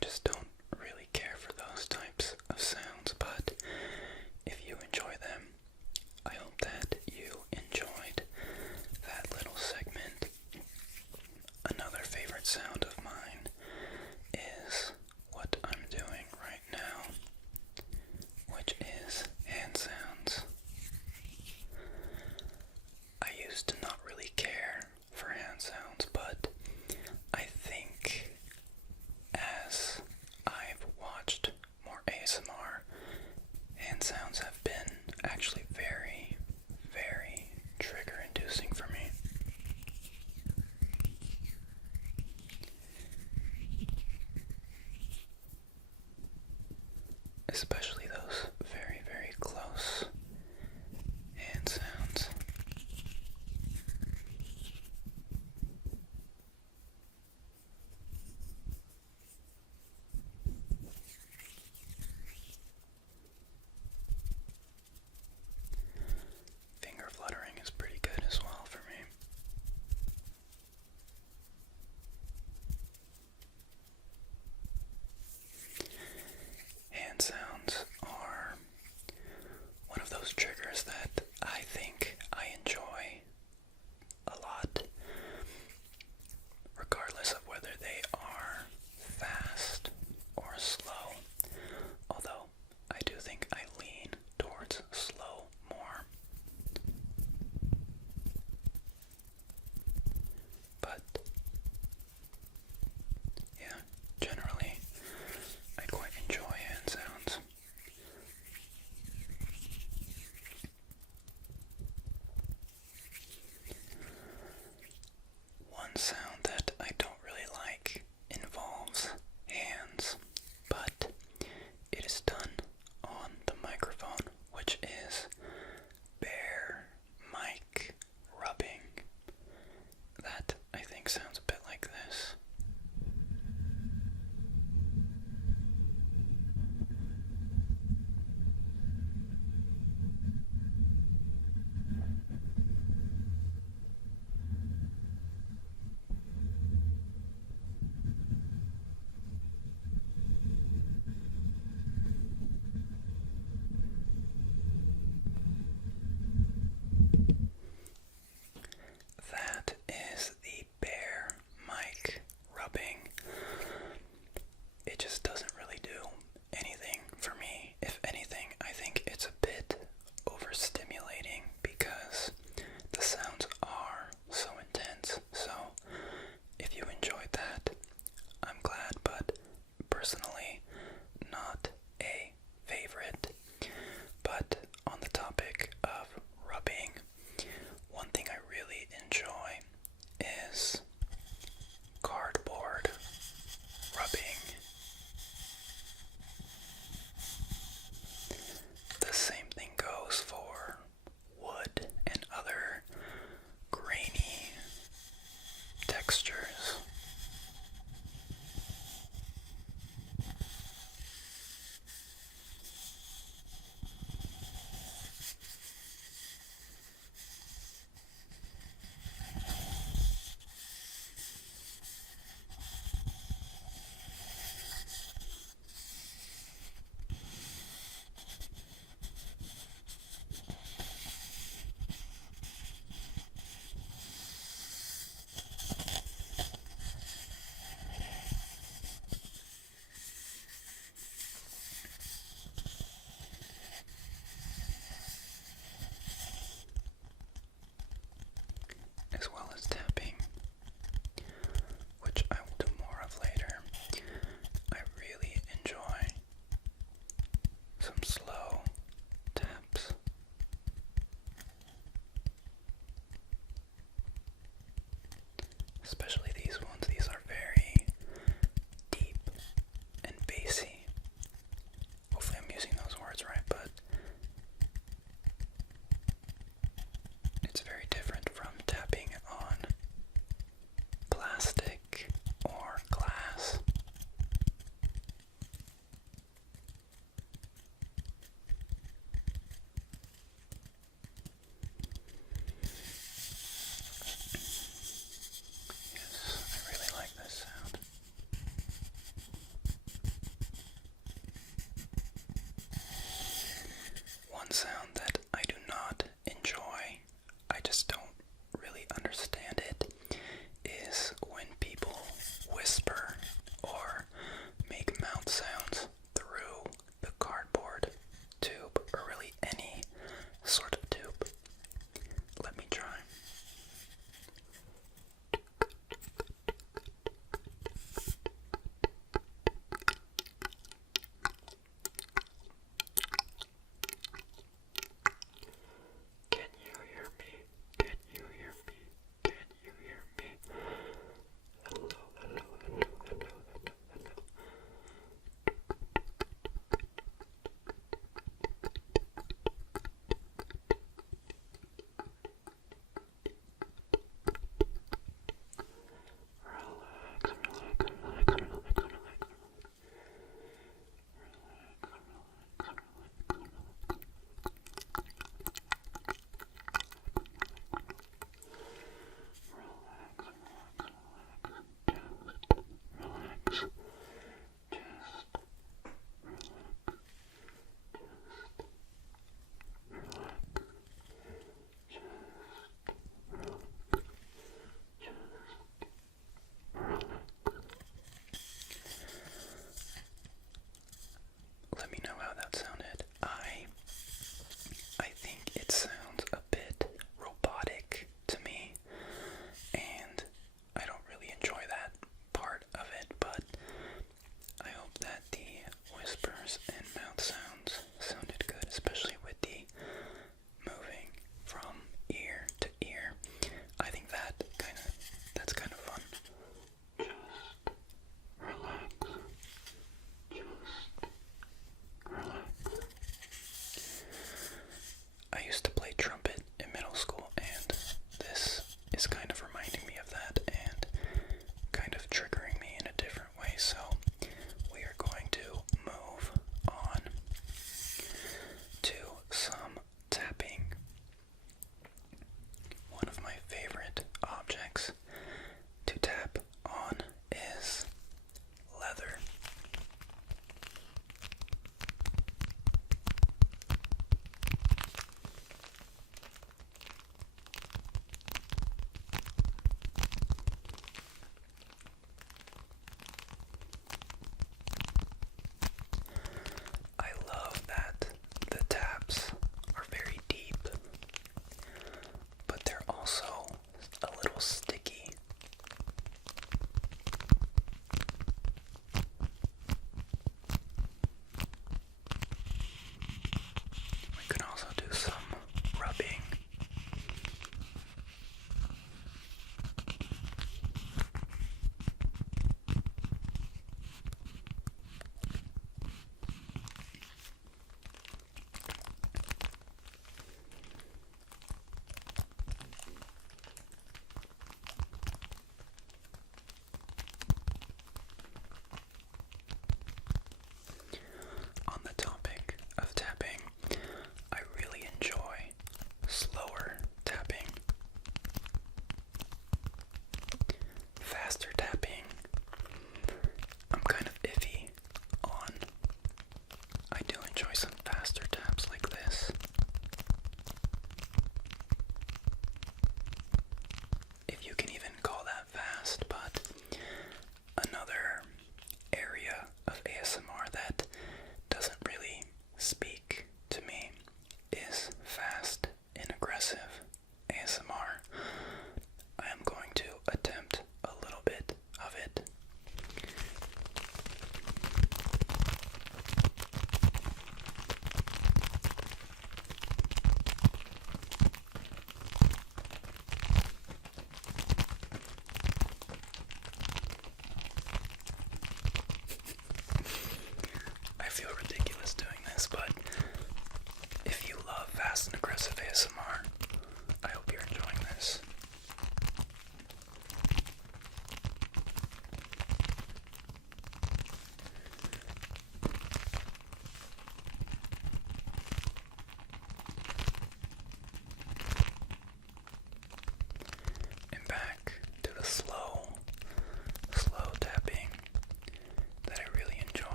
just don't really care for those types of sounds, but if you enjoy them, I hope that you enjoyed that little segment. Another favorite sound of mine is what I'm doing right now, which is hand sounds. I used to not really care for hand sounds, but I think as I've watched more ASMR, hand sounds have been actually very, very trigger-inducing for me. Especially those very, very close hand sounds. Finger fluttering is pretty good as well for me. Hand sounds are one of those triggers that I think I enjoy a lot, regardless of whether they are fast or slow, although I do think I lean towards slow more. But yeah, generally I quite enjoy hand sounds. One sound that I don't really like involves hands, but it is done on the microphone, which is bare mic rubbing. That, I think, sounds a bit like this. That is the bare mic rubbing. It just doesn't really do anything for me. If anything, I think it's a bit overstimulating because the sounds are so intense. So if you enjoyed that, I'm glad, but personally, not a favorite. But on the topic of rubbing, one thing I really enjoy is cardboard rubbing. The same thing goes for wood and other grainy textures. As well as tapping, which I will do more of later. I really enjoy some slow taps. Especially these ones. These are very deep and bassy. Hopefully I'm using those words right, but it's very different from tapping on plastic or glass. Yes.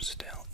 still